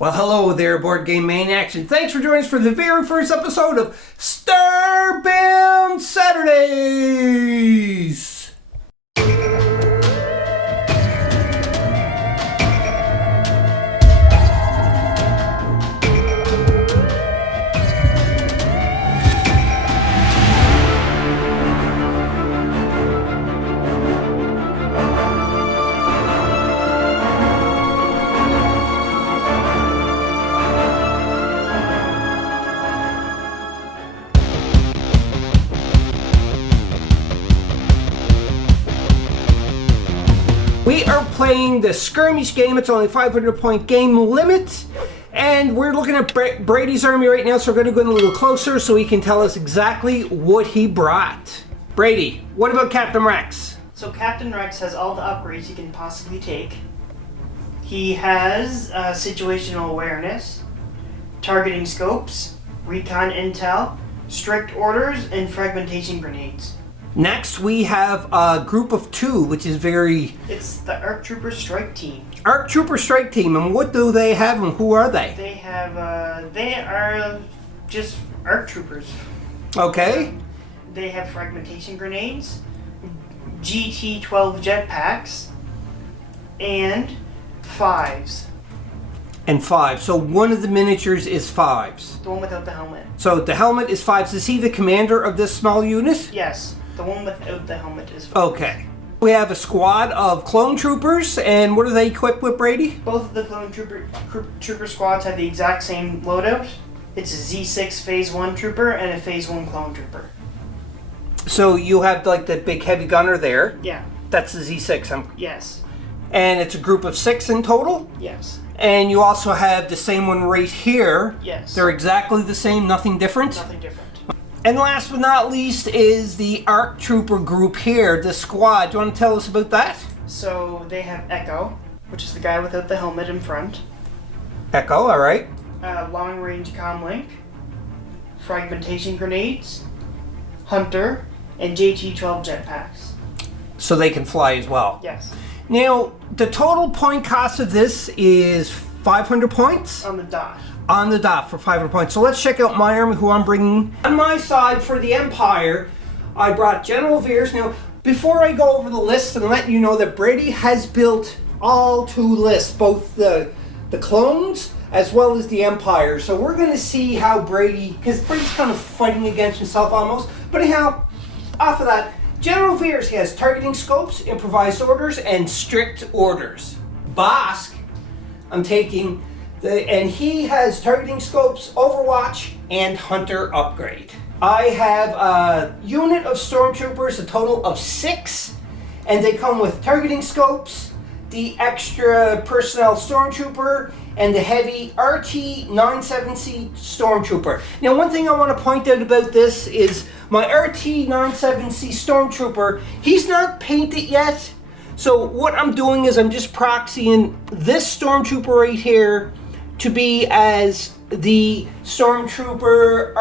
Well, hello there, Board Game Maniacs, and thanks for joining us for the very first episode of Starbound Saturdays! We are playing the skirmish game. It's only a 500-point game limit. And we're looking at Brady's army right now, so we're going to go in a little closer so he can tell us exactly what he brought. Brady, what about Captain Rex? So Captain Rex has all the upgrades he can possibly take. He has situational awareness, targeting scopes, recon intel, strict orders, and fragmentation grenades. Next, we have a group of two, which is very... It's the ARC Trooper Strike Team. ARC Trooper Strike Team, and what do they have and who are they? They are just ARC Troopers. Okay. They have fragmentation grenades, GT-12 jetpacks, and fives. And five. So one of the miniatures is fives. The one without the helmet. So the helmet is fives. Is he the commander of this small unit? Yes. The one without the helmet is fives. Okay. We have a squad of clone troopers, and what are they equipped with, Brady? Both of the clone trooper squads have the exact same loadout. It's a Z6 Phase 1 trooper and a Phase 1 clone trooper. So you have like the big heavy gunner there. Yeah. That's the Z6. Yes. And it's a group of 6 in total? Yes. And you also have the same one right here. Yes. They're exactly the same, nothing different? Nothing different. And last but not least is the ARC Trooper group here, the squad. Do you want to tell us about that? So they have Echo, which is the guy without the helmet in front. Echo, alright. Long range comlink, fragmentation grenades, Hunter, and JT-12 jetpacks. So they can fly as well. Yes. Now, the total point cost of this is 500 points? On the dot. On the dot for 500 points. So let's check out my army, who I'm bringing. On my side for the Empire, I brought General Veers. Now, before I go over the list and let you know that Brady has built all two lists, both the clones as well as the Empire. So we're going to see how Brady, because Brady's kind of fighting against himself almost. But anyhow, off of that, General Veers, he has targeting scopes, improvised orders, and strict orders. Bosk, I'm taking, and he has targeting scopes, Overwatch, and Hunter upgrade. I have a unit of stormtroopers, a total of 6, and they come with targeting scopes, the extra personnel stormtrooper, and the heavy RT-97C stormtrooper. Now, one thing I want to point out about this is my RT-97C stormtrooper, he's not painted yet. So what I'm doing is I'm just proxying this stormtrooper right here to be as the stormtrooper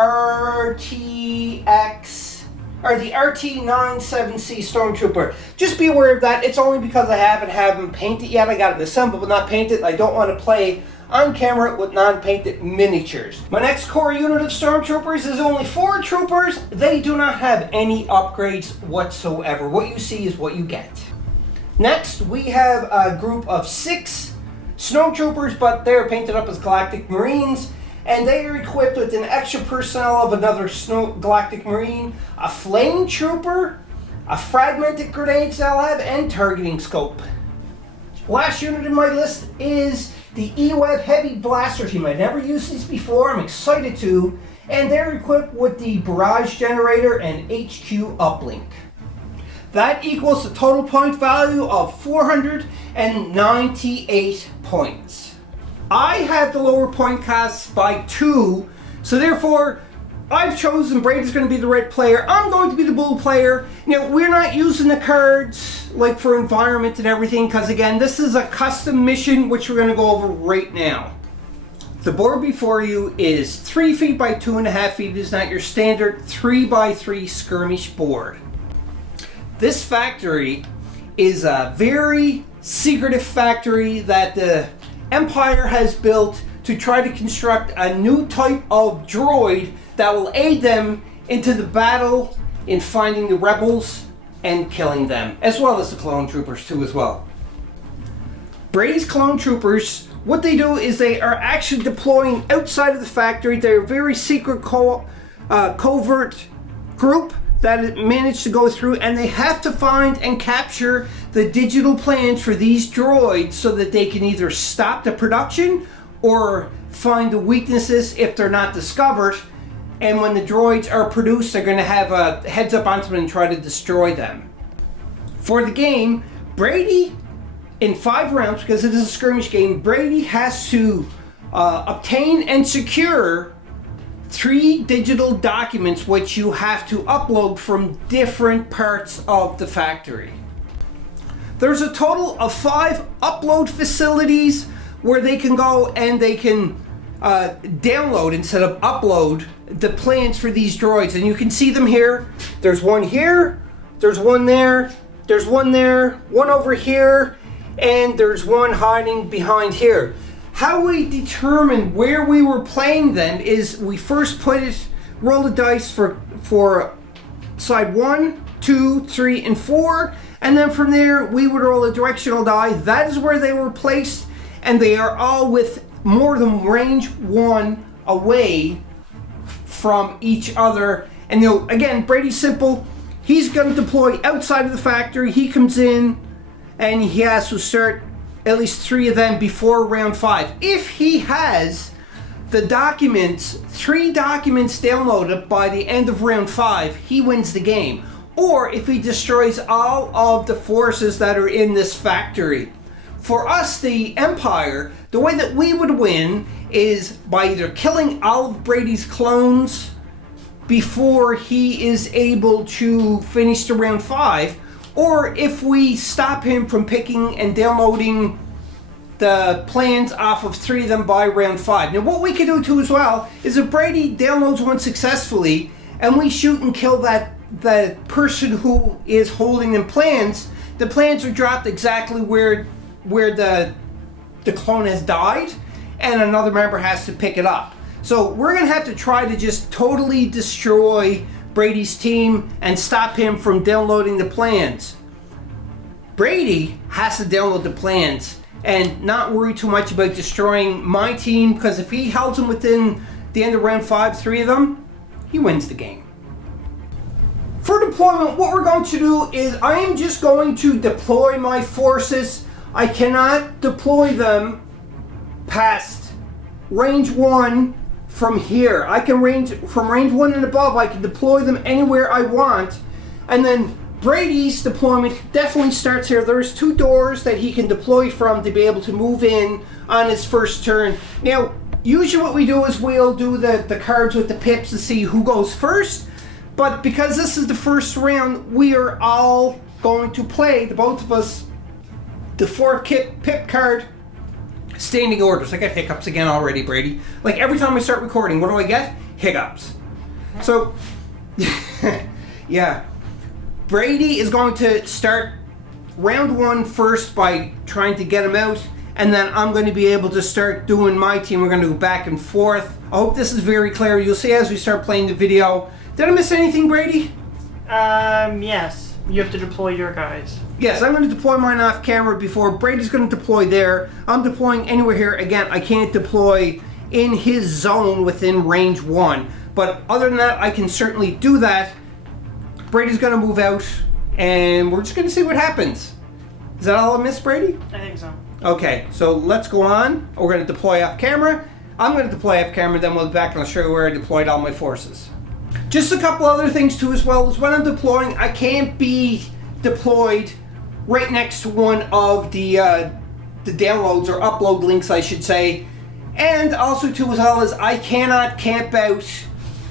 RTX, or the RT-97C stormtrooper. Just be aware of that. It's only because I haven't had them painted yet. I got it assembled but not painted. I don't want to play on camera with non-painted miniatures. My next core unit of stormtroopers is only 4 troopers. They do not have any upgrades whatsoever. What you see is what you get. Next, we have a group of 6 snowtroopers, but they're painted up as Galactic Marines, and they are equipped with an extra personnel of another Galactic Marine, a flame trooper, a fragmented grenades they'll have, and targeting scope. Last unit in my list is the E-Web Heavy Blaster Team. I've never used these before, I'm excited to, and they're equipped with the barrage generator and HQ uplink. That equals the total point value of 498 points. I have the lower point costs by 2, so therefore I've chosen Brady's going to be the red player. I'm going to be the blue player. Now, we're not using the cards like for environment and everything, because again, this is a custom mission which we're going to go over right now. The board before you is 3 feet by 2.5 feet. It is not your standard 3 by 3 skirmish board. This factory is a very secretive factory that the Empire has built to try to construct a new type of droid that will aid them into the battle in finding the rebels and killing them, as well as the clone troopers too as well. Brady's clone troopers, what they do is they are actually deploying outside of the factory. They're a very secret covert group that managed to go through, and they have to find and capture the digital plans for these droids so that they can either stop the production or find the weaknesses if they're not discovered. And when the droids are produced, they're going to have a heads up onto them and try to destroy them. For the game, Brady, in 5 rounds, because it is a skirmish game, Brady has to obtain and secure 3 digital documents which you have to upload from different parts of the factory. There's a total of 5 upload facilities where they can go and they can download instead of upload the plans for these droids, and you can see them here. There's one here, there's one there, there's one there, one over here, and there's one hiding behind here. How we determined where we were playing them is we first roll the dice for side 1, 2, 3, and 4, and then from there we would roll a directional die. That is where they were placed, and they are all with more than range 1 away from each other. And again, Brady's simple. He's going to deploy outside of the factory. He comes in and he has to start at least 3 of them before round 5. If he has the documents, 3 documents downloaded by the end of round 5, he wins the game. Or if he destroys all of the forces that are in this factory. For us, the Empire, the way that we would win is by either killing all of Brady's clones before he is able to finish the round 5, or if we stop him from picking and downloading the plans off of 3 of them by round 5. Now what we can do too as well is if Brady downloads one successfully and we shoot and kill that person who is holding the plans are dropped exactly where the clone has died, and another member has to pick it up. So we're going to have to try to just totally destroy Brady's team and stop him from downloading the plans. Brady has to download the plans and not worry too much about destroying my team, because if he holds them within the end of round 5, 3 of them, he wins the game. For deployment, what we're going to do is I am just going to deploy my forces. I cannot deploy them past range 1 from here. I can from range 1 and above, I can deploy them anywhere I want. And then Brady's deployment definitely starts here. There's 2 doors that he can deploy from to be able to move in on his first turn. Now, usually what we do is we'll do the cards with the pips to see who goes first. But because this is the first round, we are all going to play, the both of us, the 4 pip card standing orders. I got hiccups again already, Brady. Like every time I start recording, what do I get? Hiccups. So, yeah. Brady is going to start round 1 first by trying to get him out, and then I'm going to be able to start doing my team. We're going to go back and forth. I hope this is very clear. You'll see as we start playing the video. Did I miss anything, Brady? Yes. You have to deploy your guys. Yes, I'm going to deploy mine off camera before Brady's going to deploy there. I'm deploying anywhere here. Again, I can't deploy in his zone within range 1. But other than that, I can certainly do that. Brady's going to move out, and we're just going to see what happens. Is that all I missed, Brady? I think so. Okay, so let's go on. We're going to deploy off camera. I'm going to deploy off camera, then we'll be back and I'll show you where I deployed all my forces. Just a couple other things too as well, is when I'm deploying, I can't be deployed right next to one of the downloads or upload links, I should say. And also too as well as I cannot camp out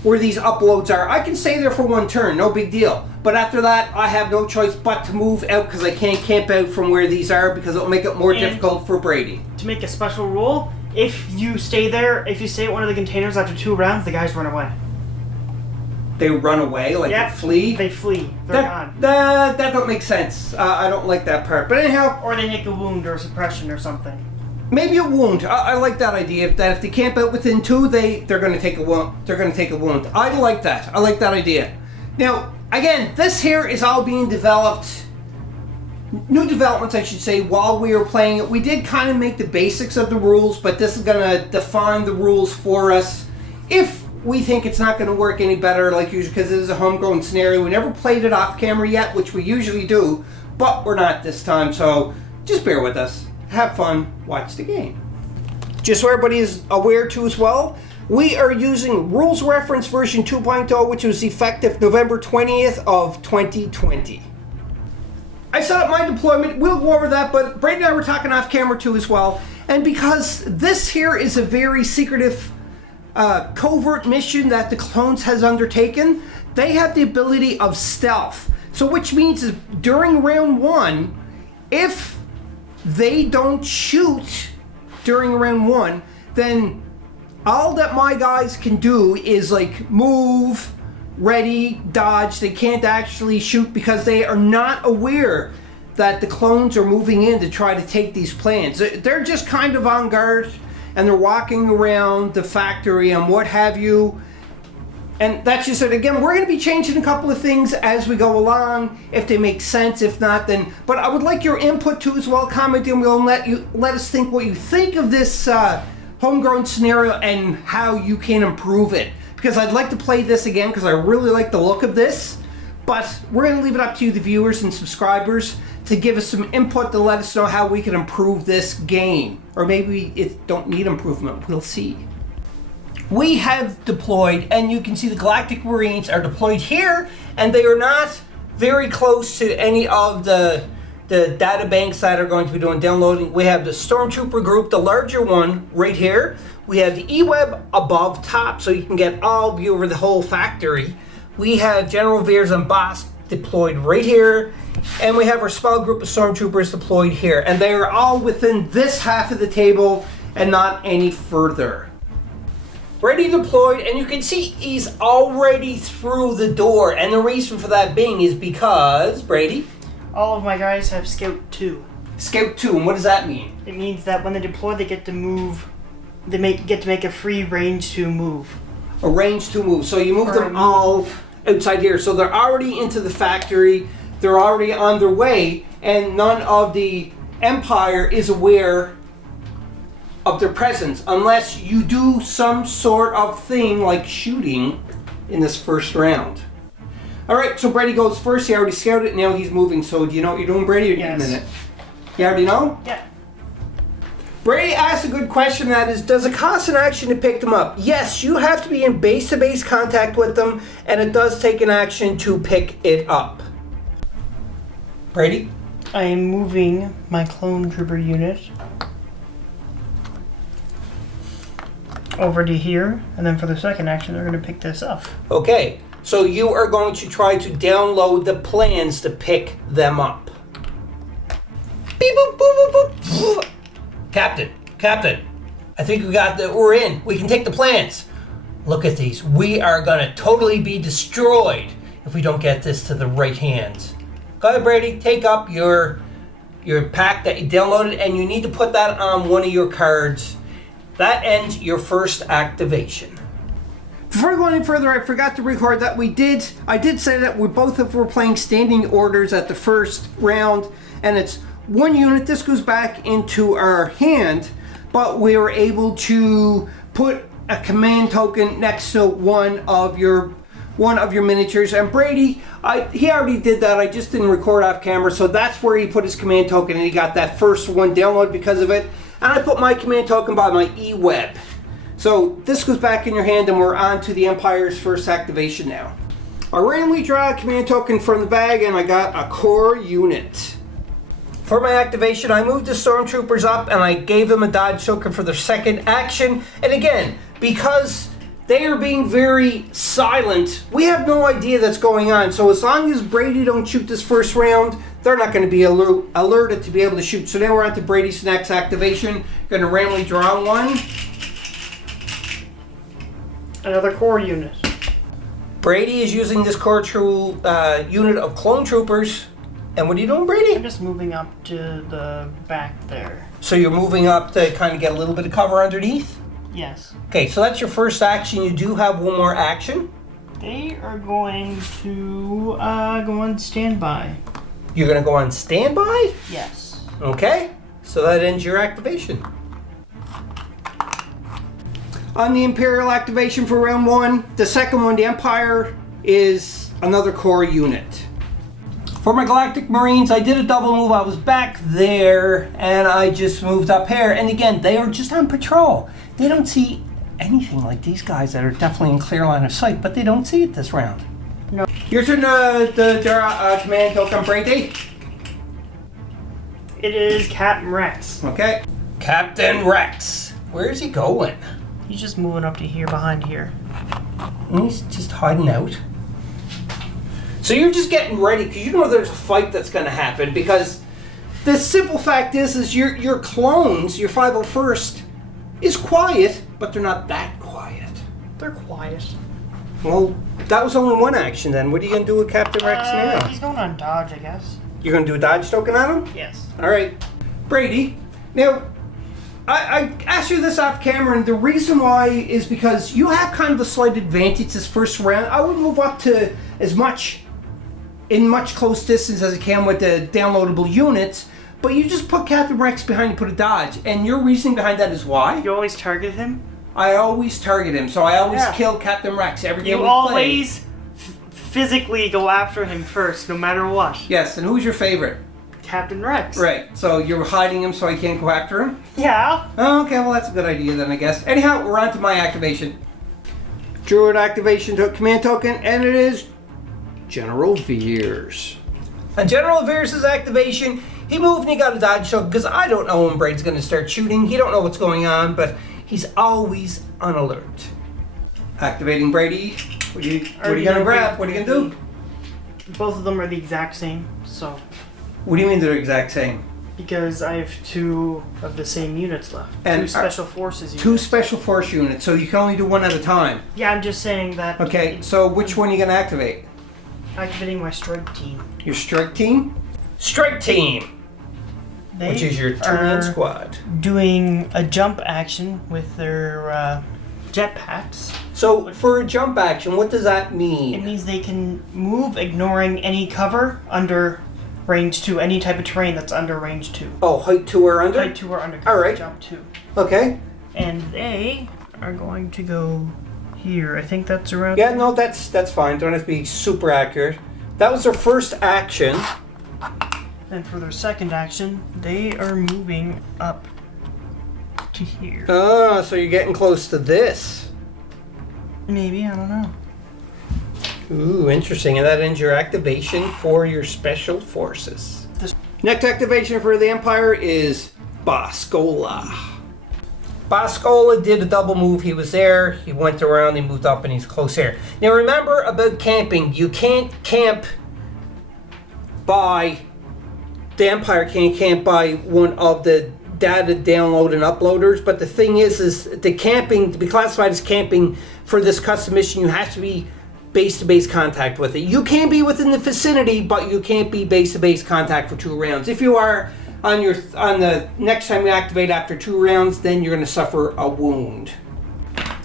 where these uploads are. I can stay there for 1 turn, no big deal. But after that, I have no choice but to move out because I can't camp out from where these are because it'll make it more difficult for Brady. To make a special rule, if you stay there, if you stay at one of the containers after 2 rounds, the guys run away. They run away, like yep, they flee? They flee. They're gone. That don't make sense. I don't like that part. But anyhow... Or they take a wound or a suppression or something. Maybe a wound. I like that idea. That if they camp out within 2, they're going to take a wound. They're going to take a wound. I like that. I like that idea. Now, again, this here is all being developed. New developments, I should say, while we were playing it. We did kind of make the basics of the rules, but this is going to define the rules for us. If we think it's not going to work any better, like usual, because it is a homegrown scenario. We never played it off camera yet, which we usually do, but we're not this time, so just bear with us. Have fun, watch the game. Just so everybody is aware too as well, we are using Rules Reference version 2.0, which was effective November 20th of 2020. I set up my deployment, we'll go over that, but Brady and I were talking off camera too as well, and because this here is a very secretive covert mission that the clones has undertaken, they have the ability of stealth. So which means is during round 1, if they don't shoot during round 1, then all that my guys can do is like move, ready, dodge. They can't actually shoot because they are not aware that the clones are moving in to try to take these plans. They're just kind of on guard and they're walking around the factory and what have you. And that's just it. Again, we're going to be changing a couple of things as we go along, if they make sense. If not, then... But I would like your input too as well. Comment and we'll let us think what you think of this homegrown scenario and how you can improve it. Because I'd like to play this again because I really like the look of this. But we're going to leave it up to you, the viewers and subscribers, to give us some input to let us know how we can improve this game. Or maybe it don't need improvement. We'll see. We have deployed, and you can see the Galactic Marines are deployed here, and they are not very close to any of the data banks that are going to be doing downloading. We have the Stormtrooper group, the larger one, right here. We have the E-Web above top, so you can get all view over the whole factory. We have General Veers and Boss deployed right here, and we have our small group of Stormtroopers deployed here, and they are all within this half of the table and not any further. Ready deployed, and you can see he's already through the door, and the reason for that being is because, Brady? All of my guys have Scout 2. Scout 2, and what does that mean? It means that when they deploy, they get to move, get to make a free range to move. A range to move, so you move them all outside here, so they're already into the factory, they're already on their way, and none of the Empire is aware of their presence, unless you do some sort of thing like shooting in this first round. Alright, so Brady goes first. He already scouted, now he's moving. So do you know what you're doing, Brady? Or yes. A minute? You already know? Yeah. Brady asked a good question, that is, does it cost an action to pick them up? Yes, you have to be in base-to-base contact with them, and it does take an action to pick it up. Brady? I am moving my clone trooper unit over to here, and then for the second action, they're going to pick this up. Okay, so you are going to try to download the plans to pick them up. Beep, boop, boop, boop, boop. Captain, I think we're in. We can take the plans. Look at these. We are going to totally be destroyed if we don't get this to the right hands. Go ahead, Brady, take up your pack that you downloaded, and you need to put that on one of your cards. That ends your first activation. Before we go any further, I forgot to record that I did say that we both were playing standing orders at the first round, and it's one unit. This goes back into our hand, but we were able to put a command token next to one of your miniatures. And Brady, he already did that. I just didn't record off camera, so that's where he put his command token, and he got that first one download because of it. And I put my command token by my E-Web. So this goes back in your hand, and we're on to the Empire's first activation now. I randomly draw a command token from the bag, and I got a core unit. For my activation, I moved the Stormtroopers up, and I gave them a dodge token for their second action. And again, because they are being very silent, we have no idea that's going on. So as long as Brady don't shoot this first round, they're not going to be alerted to be able to shoot. So now we're on to Brady's next activation. Going to randomly draw one. Another core unit. Brady is using this core unit of clone troopers. And what are you doing, Brady? I'm just moving up to the back there. So you're moving up to kind of get a little bit of cover underneath? Yes. Okay, so that's your first action. You do have one more action. They are going to go on standby. You're going to go on standby? Yes. Okay, so that ends your activation. On the Imperial activation for round 1, the second one, the Empire, is another core unit. For my Galactic Marines, I did a double move. I was back there, and I just moved up here. And again, they are just on patrol. They don't see anything like these guys that are definitely in clear line of sight, but they don't see it this round. No. Your turn to command token Brady. It is Captain Rex. Okay. Captain Rex. Where is he going? He's just moving up to here, behind here. He's just hiding out. So you're just getting ready because you know there's a fight that's going to happen, because the simple fact is your clones, your 501st, is quiet, but they're not that quiet. They're quiet. Well, that was only one action then. What are you going to do with Captain Rex now? He's going on dodge, I guess. You're going to do a dodge token on him? Yes. All right. Brady, now, I asked you this off camera, and the reason why is because you have kind of a slight advantage this first round. I would move up to in much close distance as I can with the downloadable units, but you just put Captain Rex behind and put a dodge, and your reasoning behind that is why? You always target him? I always target him, so I always kill Captain Rex every game we play. You always physically go after him first, no matter what. Yes, and who's your favorite? Captain Rex. Right, so you're hiding him so I can't go after him? Yeah. Oh, okay, well that's a good idea then, I guess. Anyhow, we're on to my activation. Droid activation command token, and it is General Veers. On General Veers' activation, he moved and he got a dodge token because I don't know when Braid's going to start shooting. He don't know what's going on, but he's always on alert. Activating Brady. What are you going to grab? What are you going to do? Both of them are the exact same, so. What do you mean they're the exact same? Because I have 2 of the same units left. And 2 special forces units. 2 special force units, so you can only do one at a time. Yeah, I'm just saying that. Okay, so which one are you going to activate? Activating my strike team. Your strike team? Strike team! They which is your 2-man squad. Doing a jump action with their jetpacks. So for a jump action, what does that mean? It means they can move ignoring any cover under range 2, any type of terrain that's under range 2. Oh, height 2 or under? Height 2 or under. All right. Jump 2. Okay. And they are going to go here. I think that's around. Yeah, no, that's fine. Don't have to be super accurate. That was their first action. And for their second action, they are moving up to here. Oh, so you're getting close to this. Maybe, I don't know. Ooh, interesting. And that ends your activation for your special forces. Next activation for the Empire is Boscola. Boscola did a double move. He was there, he went around, he moved up, and he's close here. Now remember about camping. You can't camp by... The Empire can't camp by one of the data download and uploaders, but the thing is the camping, to be classified as camping for this custom mission, you have to be base-to-base contact with it. You can be within the vicinity, but you can't be base-to-base contact for 2 rounds. If you are on the next time you activate after 2 rounds, then you're going to suffer a wound.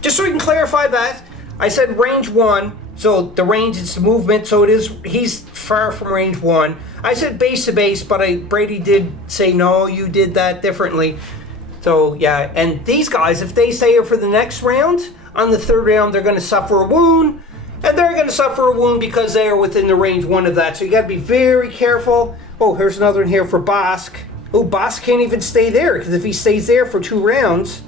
Just so we can clarify that, I said range 1, so the range is the movement, so he's far from range 1. I said base-to-base, but Brady did say no, you did that differently. So yeah, and these guys, if they stay here for the next round, on the 3rd round, they're going to suffer a wound. And they're going to suffer a wound because they are within the range 1 of that. So you got to be very careful. Oh, here's another one here for Bosk. Oh, Bosk can't even stay there, because if he stays there for 2 rounds,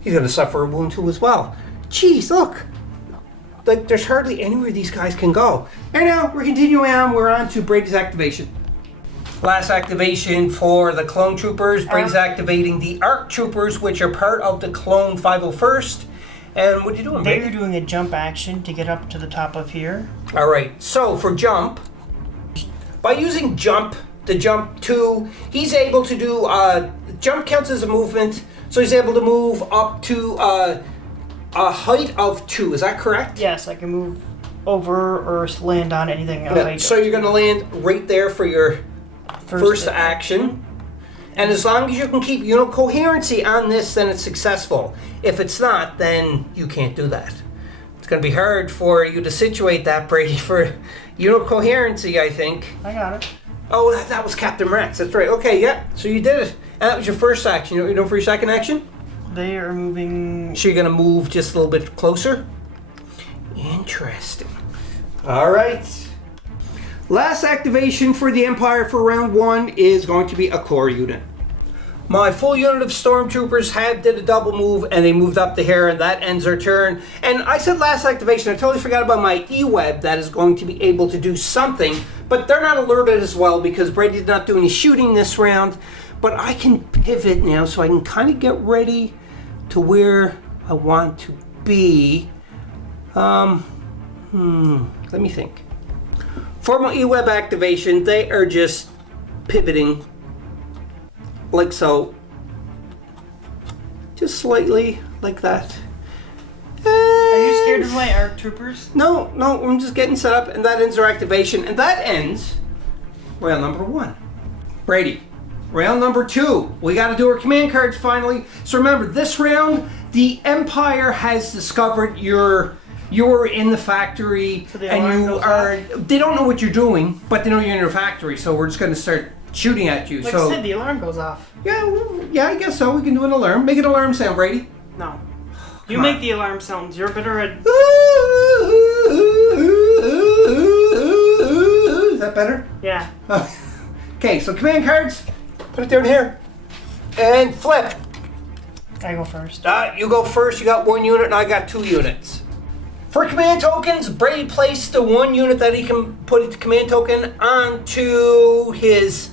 he's going to suffer a wound too as well. Jeez, look. Like, there's hardly anywhere these guys can go. And now we're continuing on. We're on to Brady's activation. Last activation for the clone troopers. Brady's activating the ARC troopers, which are part of the clone 501st. And what are you doing, Brady? They're doing a jump action to get up to the top of here. All right. So for jump, by using jump, the jump 2, he's able to do jump counts as a movement, so he's able to move up to a height of 2. Is that correct? Yes, I can move over or land on anything. Yeah. So you're going to land right there for your first action. And as long as you can keep unit coherency on this, then it's successful. If it's not, then you can't do that. It's going to be hard for you to situate that, Brady, for unit coherency, I think. I got it. Oh, that was Captain Rex. That's right. Okay, yeah. So you did it. And that was your first action. You know what you're doing for your second action? They are moving. So you're going to move just a little bit closer? Interesting. All right. Last activation for the Empire for round 1 is going to be a core unit. My full unit of stormtroopers did a double move and they moved up to here, and that ends their turn. And I said last activation, I totally forgot about my E-Web that is going to be able to do something, but they're not alerted as well because Brady did not do any shooting this round. But I can pivot now so I can kind of get ready to where I want to be. Let me think. For my E-Web activation, they are just pivoting like so. Just slightly like that. Are you scared of my ARC troopers? No, I'm just getting set up, and that ends our activation, and that ends round number 1. Brady, round number 2. We got to do our command cards finally. So remember, this round, the Empire has discovered you're in the factory, so and you are. They don't know what you're doing, but they know you're in your factory. So we're just going to start shooting at you. Like so, I said, the alarm goes off. Yeah, I guess so. We can do an alarm. Make an alarm sound, Brady. No. You make the alarm sounds. You're better at. Is that better? Yeah. Okay, so command cards. Put it down here. And flip. I go first. You go first. You got 1 unit, and I got 2 units. For command tokens, Brady placed the 1 unit that he can put the command token onto his.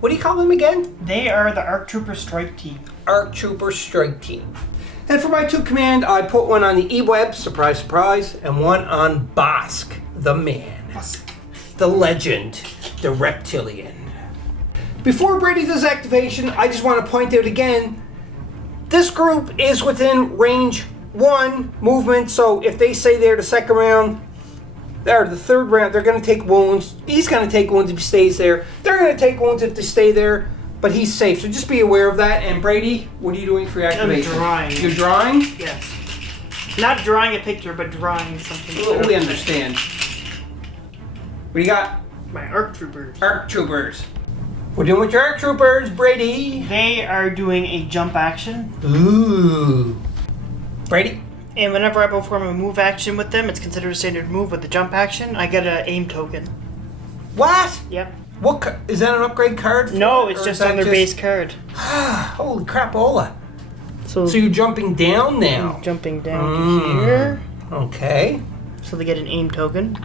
What do you call them again? They are the ARC Trooper Strike Team. ARC Trooper Strike Team. And for my 2 command, I put 1 on the E-Web, surprise, surprise, and 1 on Bosk, the man, the legend, the reptilian. Before Brady does activation, I just want to point out again, this group is within range 1 movement, so if they stay there the second round, or the third round, they're going to take wounds. He's going to take wounds if he stays there. They're going to take wounds if they stay there, but he's safe. So just be aware of that. And Brady, what are you doing for your activation? I'm drawing. You're drawing? Yes. Not drawing a picture, but drawing something. We understand. What do you got? My ARC Troopers. ARC Troopers. We're doing with your ARC Troopers, Brady. They are doing a jump action. Ooh. Brady? And whenever I perform a move action with them, it's considered a standard move. With the jump action, I get an aim token. What? Yep. What is that an upgrade card? No, it's just on their base card. Holy crapola. So you're jumping down now. I'm jumping down to here. Okay. So they get an aim token.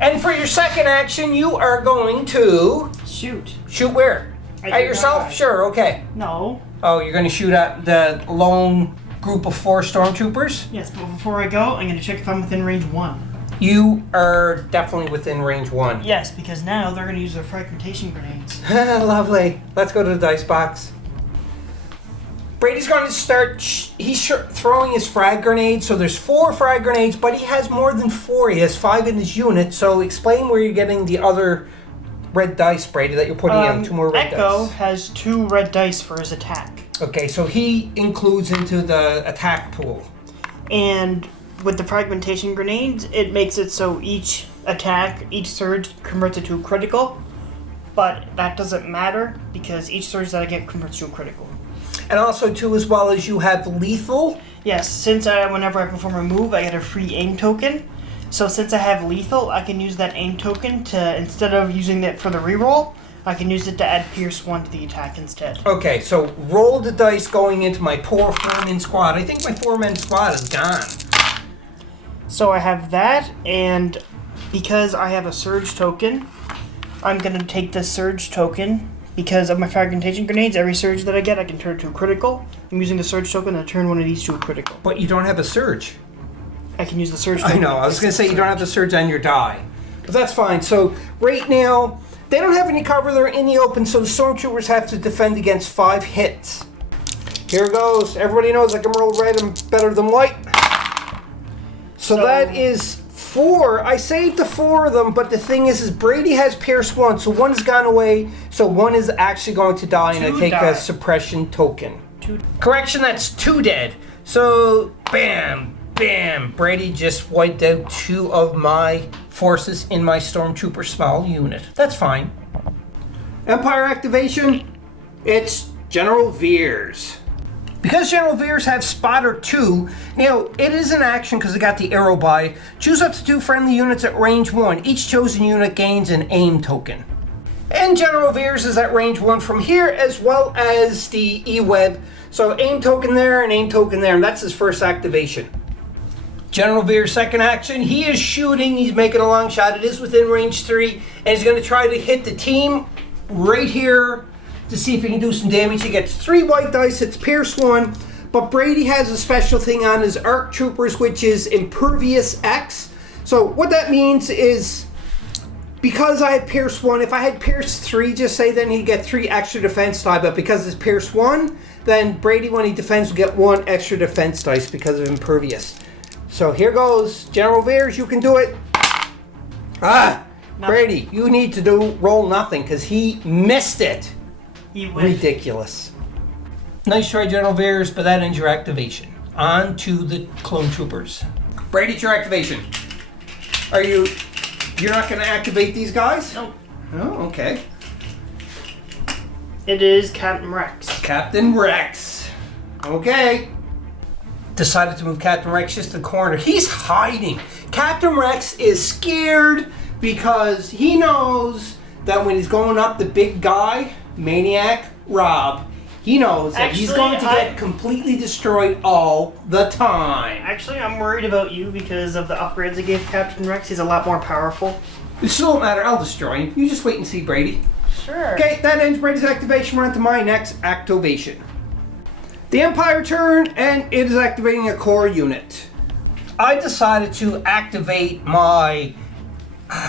And for your second action, you are going to... Shoot. Shoot where? At yourself? Sure, okay. No. Oh, you're going to shoot at the lone group of 4 stormtroopers? Yes, but before I go, I'm going to check if I'm within range 1. You are definitely within range 1. Yes, because now they're going to use their fragmentation grenades. Lovely. Let's go to the dice box. Brady's going to start, he's throwing his frag grenades, so there's 4 frag grenades, but he has more than 4. He has 5 in his unit, so explain where you're getting the other red dice, Brady, that you're putting in. 2 more red Echo dice. has 2 red dice for his attack. Okay, so he includes into the attack pool. And with the fragmentation grenades, it makes it so each attack, each surge converts it to a critical, but that doesn't matter because each surge that I get converts to a critical. And also, too, as well as you have lethal. Yes, since whenever I perform a move, I get a free aim token. So since I have lethal, I can use that aim token to, instead of using it for the reroll, I can use it to add Pierce 1 to the attack instead. Okay, so roll the dice going into my poor 4-man squad. I think my 4-man squad is gone. So I have that, and because I have a surge token, I'm going to take this surge token. Because of my fragmentation grenades, every surge that I get, I can turn to a critical. I'm using the surge token to turn one of these to a critical. But you don't have a surge. I can use the surge token. I know, I was going to say you don't have the surge on your die. But that's fine. So right now, they don't have any cover. They're in the open, so the stormtroopers have to defend against 5 hits. Here goes. Everybody knows I can roll red and better than white. So that is 4. I saved the 4 of them, but the thing is Brady has Pierce 1, so 1 has gone away, so 1 is actually going to die, and I take a suppression token. 2. Correction, that's 2 dead. So, bam, bam. Brady just wiped out 2 of my forces in my Stormtrooper small unit. That's fine. Empire activation, it's General Veers. Because General Veers have Spotter 2, now it is an action because I got the arrow by. Choose up to 2 friendly units at range 1. Each chosen unit gains an aim token. And General Veers is at range 1 from here, as well as the E-Web. So aim token there and aim token there, and that's his first activation. General Veers' second action, he is shooting, he's making a long shot. It is within range 3, and he's going to try to hit the team right here to see if he can do some damage. He gets 3 white dice, it's Pierce 1, but Brady has a special thing on his ARC Troopers, which is Impervious X. So what that means is, because I had Pierce 1, if I had Pierce 3, just say, then he'd get 3 extra defense die, but because it's Pierce 1, then Brady, when he defends, will get 1 extra defense dice because of Impervious. So here goes, General Veers, you can do it. Brady, you need to roll nothing, because he missed it. Ridiculous. Nice try, General Veers, but that ends your activation. On to the clone troopers. Brady, it's your activation. You're not going to activate these guys? No. Oh, okay. It is Captain Rex. Captain Rex. Okay. Decided to move Captain Rex just to the corner. He's hiding. Captain Rex is scared because he knows that when he's going up the big guy, Maniac Rob, he knows that he's going to get completely destroyed all the time. Actually, I'm worried about you because of the upgrades I gave Captain Rex. He's a lot more powerful. It still don't matter. I'll destroy him. You just wait and see, Brady. Sure. Okay, that ends Brady's activation. We're on to my next activation. The Empire turn, and it is activating a core unit. I decided to activate my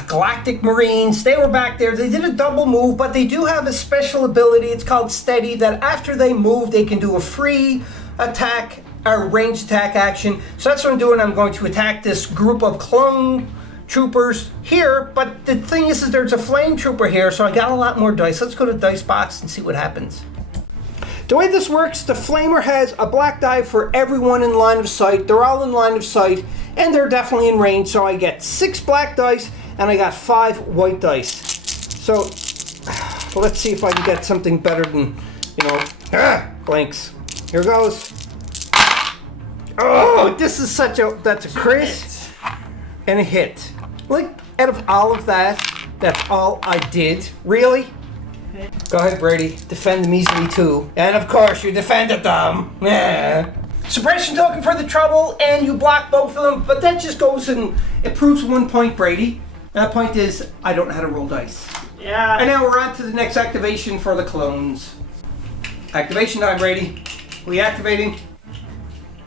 Galactic Marines. They were back there. They did a double move, but they do have a special ability. It's called Steady, that after they move, they can do a free attack or ranged attack action. So that's what I'm doing. I'm going to attack this group of clone troopers here, but the thing is there's a flame trooper here, so I got a lot more dice. Let's go to dice box and see what happens. The way this works, the flamer has a black die for everyone in line of sight. They're all in line of sight, and they're definitely in range, so I get 6 black dice, and I got 5 white dice. So, let's see if I can get something better than, blanks. Here goes. Oh, this is that's a crit and a hit. Like, out of all of that, that's all I did. Really? Go ahead, Brady. Defend them easily, too. And, of course, you defended them. Yeah. Suppression token for the trouble, and you block both of them, but that just goes and it proves 1 point, Brady. That point is, I don't know how to roll dice. Yeah. And now we're on to the next activation for the clones. Activation time, Brady. We activating?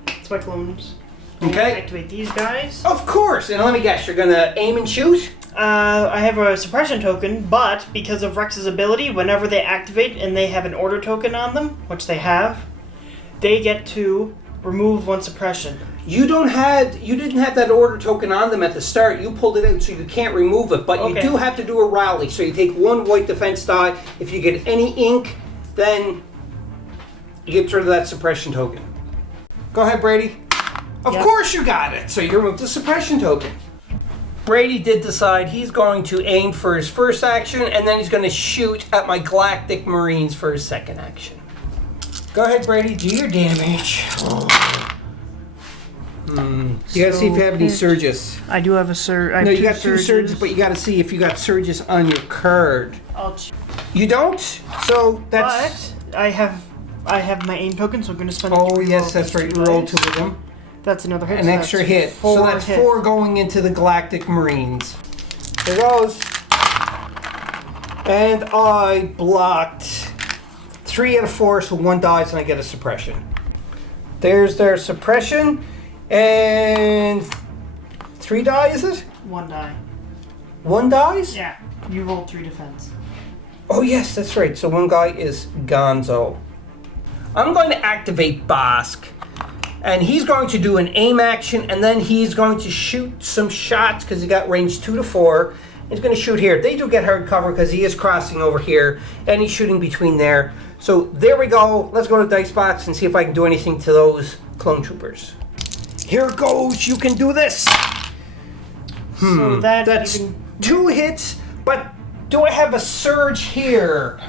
It's my clones. Okay. Activate these guys. Of course. And let me guess, you're gonna aim and shoot? I have a suppression token, but because of Rex's ability, whenever they activate and they have an order token on them, which they have, they get to remove 1 suppression. You didn't have that order token on them at the start. You pulled it out, so you can't remove it. But you do have to do a rally. So you take 1 white defense die. If you get any ink, then you get rid of that suppression token. Go ahead, Brady. Of course you got it. So you remove the suppression token. Brady did decide he's going to aim for his first action, and then he's going to shoot at my Galactic Marines for his second action. Go ahead, Brady. Do your damage. You gotta see if you have any surges. I do have a surge. No, you got 2 surges, but you gotta see if you got surges on your card. You don't? So that's. But I have my aim token, so I'm gonna spend. Oh yes, that's right. You roll 2 of them. That's another hit. An extra hit. So that's 4 going into the Galactic Marines. Here goes. And I blocked 3 out of 4, so 1 dies, and I get a suppression. There's their suppression. And 3 die, is it? 1 die. 1 dies? Yeah. You rolled 3 defense. Oh yes, that's right. So 1 guy is Gonzo. I'm going to activate Bosk. And he's going to do an aim action, and then he's going to shoot some shots because he got range 2 to 4. He's going to shoot here. They do get hard cover because he is crossing over here, and he's shooting between there. So there we go. Let's go to the dice box and see if I can do anything to those clone troopers. Here goes. You can do this. So That's 2 hits, but do I have a surge here?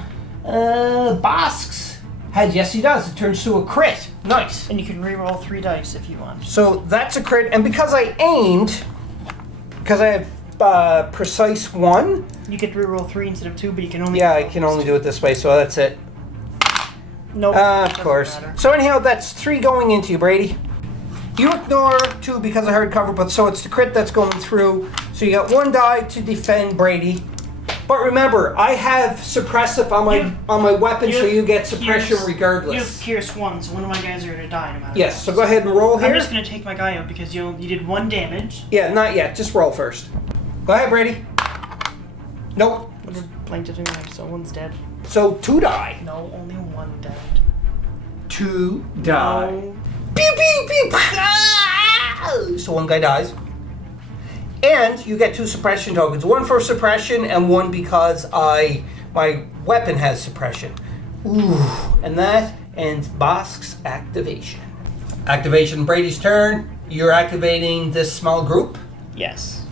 Bosk's head, yes he does. It turns to a crit. Nice. And you can reroll 3 dice if you want. So that's a crit, and because I aimed, because I have precise 1. You get to reroll 3 instead of 2, but you can only... Yeah, I can only do it this way, so that's it. Nope. Of course. Matter. So anyhow, that's 3 going into you, Brady. You ignore 2 because I heard cover, but so it's the crit that's going through. So you got 1 die to defend Brady. But remember, I have suppressive on my weapon, so you get suppression regardless. You have Pierce 1, so one of my guys are going to die no matter Yes, what. so go ahead and roll here. I'm just going to take my guy out because you did 1 damage. Yeah, not yet. Just roll first. Go ahead, Brady. Nope. Blanked it anyway, so 1's dead. So 2 die. No, only 1 died. 2 die. No. Pew, pew, pew. Ah! So 1 guy dies. And you get 2 suppression tokens. 1 for suppression and 1 because my weapon has suppression. Ooh, and that ends Bosk's activation. Activation, Brady's turn. You're activating this small group. Yes.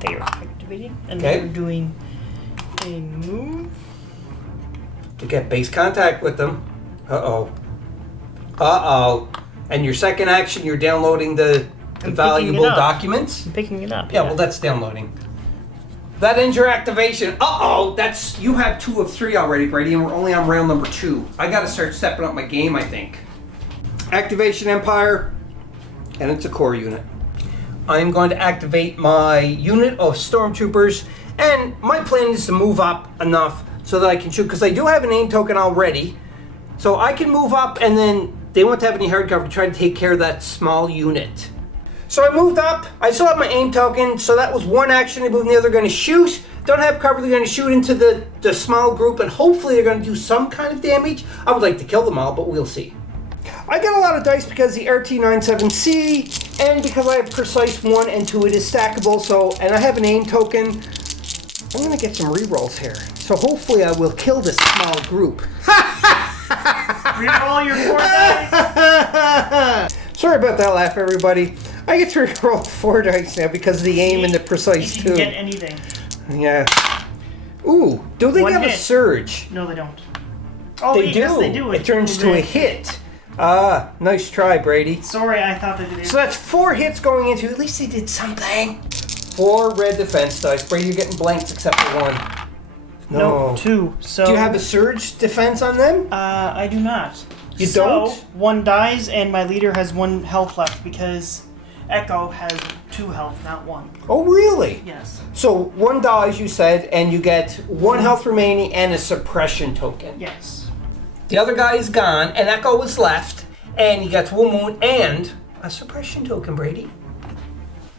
They are activating, and Okay. they're doing a move. To get base contact with them. Uh-oh. Uh-oh. And your second action, you're downloading the valuable documents. I'm picking it up. Yeah, well, that's downloading. That ends your activation. Uh-oh, you have 2 of 3 already, Brady, and we're only on round number 2. I gotta start stepping up my game, I think. Activation Empire, and it's a core unit. I'm going to activate my unit of stormtroopers, and my plan is to move up enough so that I can shoot, because I do have an aim token already. So I can move up, and then they won't have any hard cover to try to take care of that small unit. So I moved up. I still have my aim token, so that was 1 action. They move, and the other going to shoot. Don't have cover. They're going to shoot into the small group, and hopefully they're going to do some kind of damage. I would like to kill them all, but we'll see. I got a lot of dice because the RT97C, and because I have precise 1 and 2, it is stackable. So, and I have an aim token. I'm going to get some rerolls here. So hopefully I will kill this small group. Reroll your 4 dice. Sorry about that laugh, everybody. I get to reroll 4 dice now because of the aim and the precise You 2. can get anything. Yeah. Ooh, do they 1 have a hit. surge? No, they don't. Oh, They do. Yes, they do. It turns to a hit. Ah, nice try, Brady. Sorry, I thought they did. So that's 4 hits going into. At least they did something. 4 red defense dice. Brady, you're getting blanks except for 1. No, 2. So Do you have a surge defense on them? I do not. You So, don't? 1 dies, and my leader has 1 health left because Echo has 2 health, not 1. Oh, really? Yes. So 1 dies, you said, and you get 1 health remaining and a suppression token. Yes. The other guy is gone, and Echo is left, and he gets 1 wound and a suppression token, Brady.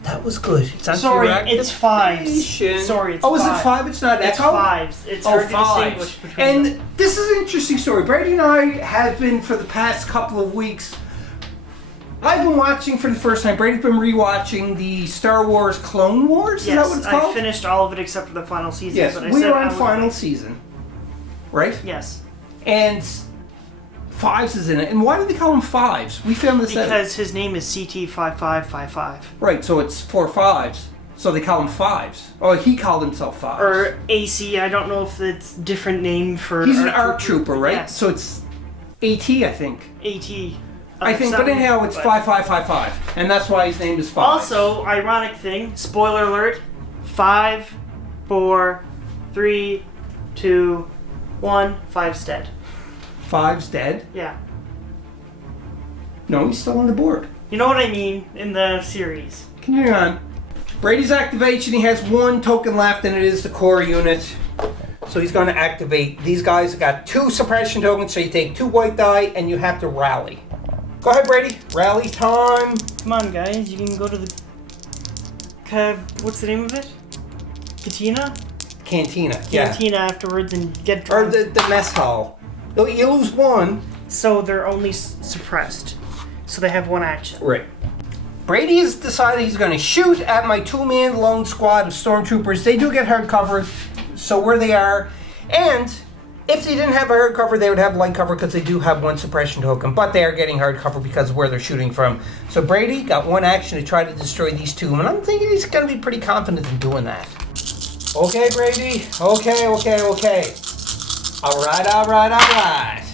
That was good. It's on Sorry, your it's 5s. activation. Sorry, it's Oh, is 5. it 5? It's not It's Echo? 5s. It's Oh, hard to 5. distinguish between And them. this is an interesting story. Brady and I have been, for the past couple of weeks, I've been watching for the first time. Brady's been rewatching the Star Wars Clone Wars. Yes, Is that what it's called? I finished all of it except for the final season. Yes, but I we said were I on would- final season, right? Yes. And 5s is in it. And why do they call them 5s? We found this out. Because his name is CT5555. Right, so it's 4 5s. So they call them 5s. Oh, he called himself 5s. Or AC, I don't know if it's different name for... He's an ARC trooper, right? Yes. So it's AT, I think. AT. I think, but anyhow, it's 5555, and that's why his name is 5. Also, ironic thing, spoiler alert, 5, 4, 3, 2, 1, 5's dead. 5's dead? Yeah. No, he's still on the board. You know what I mean in the series. Continue on. Brady's activation, he has 1 token left, and it is the core unit. So he's going to activate. These guys have got 2 suppression tokens, so you take 2 white die, and you have to rally. Go ahead, Brady. Rally time. Come on, guys, you can go to the... what's the name of it? Cantina? Cantina, yeah. Cantina afterwards and get Or drunk. the mess hall. You lose 1. So they're only suppressed. So they have one action. Right. Brady has decided he's going to shoot at my two-man lone squad of stormtroopers. They do get hard cover, so where they are. And if they didn't have a hard cover, they would have light cover because they do have one suppression token. But they are getting hard cover because of where they're shooting from. So Brady got one action to try to destroy these two. And I'm thinking he's going to be pretty confident in doing that. Okay, Brady. Okay. All right.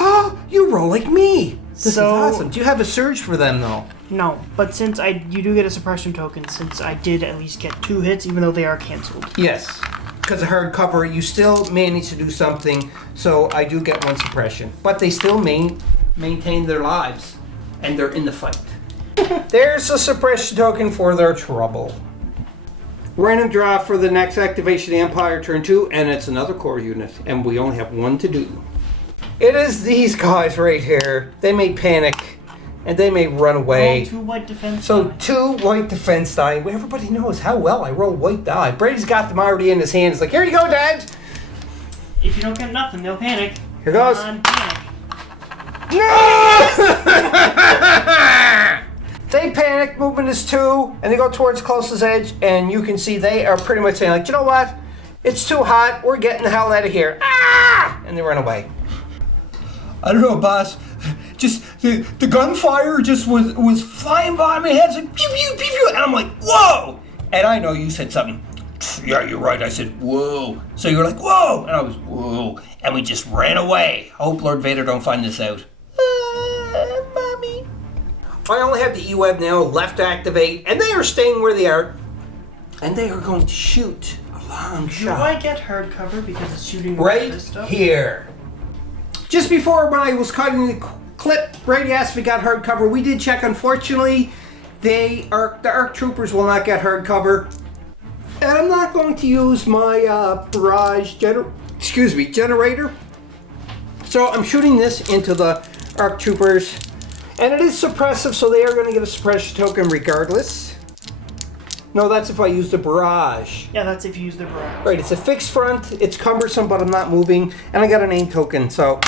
Oh, you roll like me. This is awesome. Do you have a surge for them, though? No, but since you do get a suppression token, since I did at least get 2 hits, even though they are canceled. Yes. Because of hard cover, you still manage to do something, so I do get 1 suppression. But they still maintain their lives, and they're in the fight. There's a suppression token for their trouble. Random draw for the next activation of the Empire, turn 2, and it's another core unit, and we only have 1 to do. It is these guys right here. They may panic, and they may run away. Roll 2 white defense So die. 2 white defense die. Everybody knows how well I roll white die. Brady's got them already in his hands. Like, here you go, Dad. If you don't get nothing, they'll panic. Here goes. Non-panic. No! They panic. Movement is 2, and they go towards closest edge, and you can see they are pretty much saying, like, you know what? It's too hot. We're getting the hell out of here. Ah! And they run away. I don't know, boss. Just the gunfire just was flying by my head, like pew pew pew pew, and I'm like, whoa! And I know you said something. Yeah, you're right. I said whoa. So you're like whoa, and I was whoa, and we just ran away. I hope Lord Vader don't find this out. Mommy. I only have the E-Web now left to activate, and they are staying where they are, and they are going to shoot a long shot. Do I get hard cover because it's shooting Right this stuff? here. Just before when I was cutting the clip, Brady asked if we got hard cover. We did check. Unfortunately, the ARC troopers will not get hard cover. And I'm not going to use my barrage generator. So I'm shooting this into the ARC troopers. And it is suppressive, so they are going to get a suppression token regardless. No, that's if I use the barrage. Yeah, that's if you use the barrage. Right, it's a fixed front. It's cumbersome, but I'm not moving. And I got an aim token, so...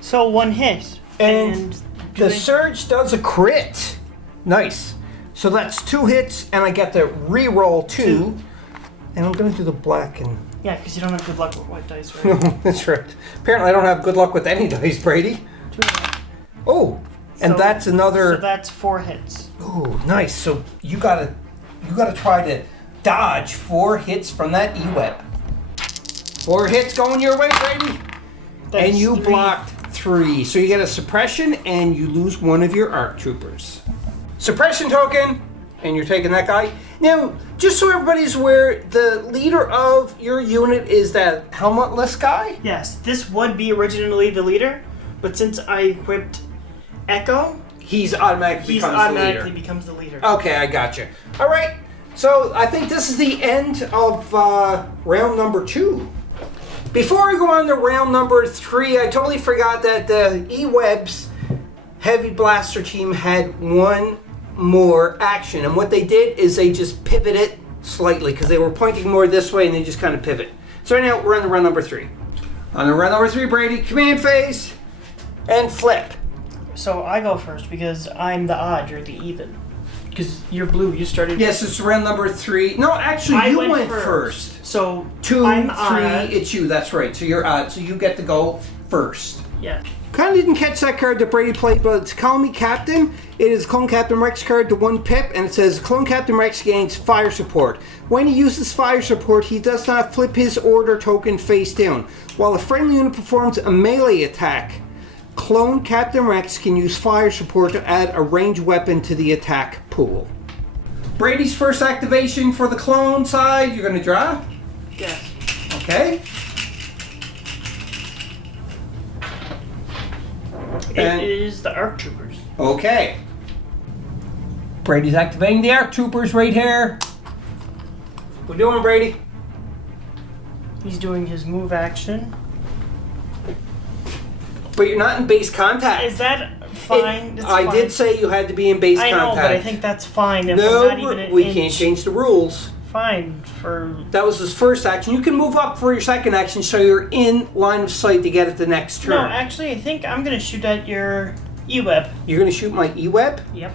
So 1 hit. And the surge does a crit. Nice. So that's 2 hits, and I get to re-roll 2. And I'm going to do the black and... Yeah, because you don't have good luck with white dice, right? No, that's right. Apparently I don't have good luck with any dice, Brady. 2 hits. Oh, and So- that's another... So that's 4 hits. Oh, nice. So you gotta try to dodge 4 hits from that E-Web. 4 hits going your way, Brady. That's And you 3. blocked 3. So you get a suppression and you lose 1 of your ARC troopers. Suppression token, and you're taking that guy. Now, just so everybody's aware, the leader of your unit is that helmetless guy? Yes, this would be originally the leader, but since I equipped Echo, He automatically becomes the leader. Okay, I gotcha. All right, so I think this is the end of round number 2. Before we go on to round number 3, I totally forgot that the E-Web's Heavy Blaster team had 1 more action. And what they did is they just pivoted slightly because they were pointing more this way and they just kind of pivot. So right now we're on to round number 3. On to round number 3, Brady, command phase and flip. So I go first because I'm the odd, you're the even. Because you're blue, you started... Yes, it's round number 3. No, actually, I you went went first. So 2, I'm 3, odd. it's you. That's right. So you're odd. So you get to go first. Yeah. Kind of didn't catch that card that Brady played, but it's Call Me Captain. It is Clone Captain Rex card to 1 pip, and it says Clone Captain Rex gains fire support. When he uses fire support, he does not flip his order token face down. While a friendly unit performs a melee attack, Clone Captain Rex can use fire support to add a ranged weapon to the attack pool. Brady's first activation for the clone side. You're going to draw? Yes. Okay. And- It is the ARC Troopers. Okay. Brady's activating the ARC Troopers right here. What are we doing, Brady? He's doing his move action. But you're not in base contact. Is that fine? It's I fine. did say you had to be in base I contact. know, but I think that's fine. If no, I'm not even an we inch, can't change the rules. Fine for... That was his first action. You can move up for your second action so you're in line of sight to get it the next turn. No, actually, I think I'm going to shoot at your E-web. You're going to shoot my E-web? Yep.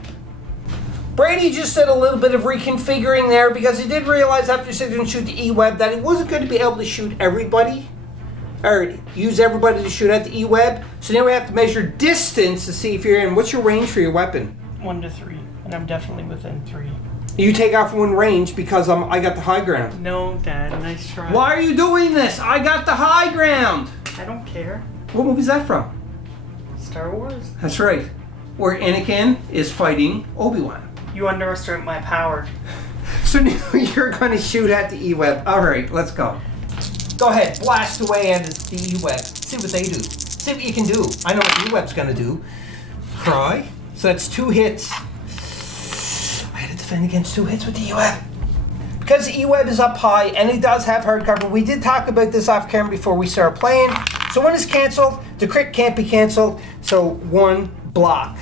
Brady just did a little bit of reconfiguring there because he did realize after he said he didn't shoot the E-web that he wasn't going to be able to shoot everybody, or use everybody to shoot at the E-web. So now we have to measure distance to see if you're in. What's your range for your weapon? 1 to 3, and I'm definitely within 3. You take off one range because I got the high ground. No, Dad, nice try. Why are you doing this? I got the high ground. I don't care. What movie is that from? Star Wars. That's right. Where Anakin is fighting Obi-Wan. You underestimate my power. So now you're going to shoot at the E-web. All right, let's go. Go ahead, blast away at the E-web. See what they do. See what you can do. I know what E-web's going to do. Cry. So that's 2 hits. I had to defend against 2 hits with the E-web. Because the E-web is up high and it does have hard cover, we did talk about this off camera before we started playing. So when it's canceled, the crit can't be canceled. So 1 block.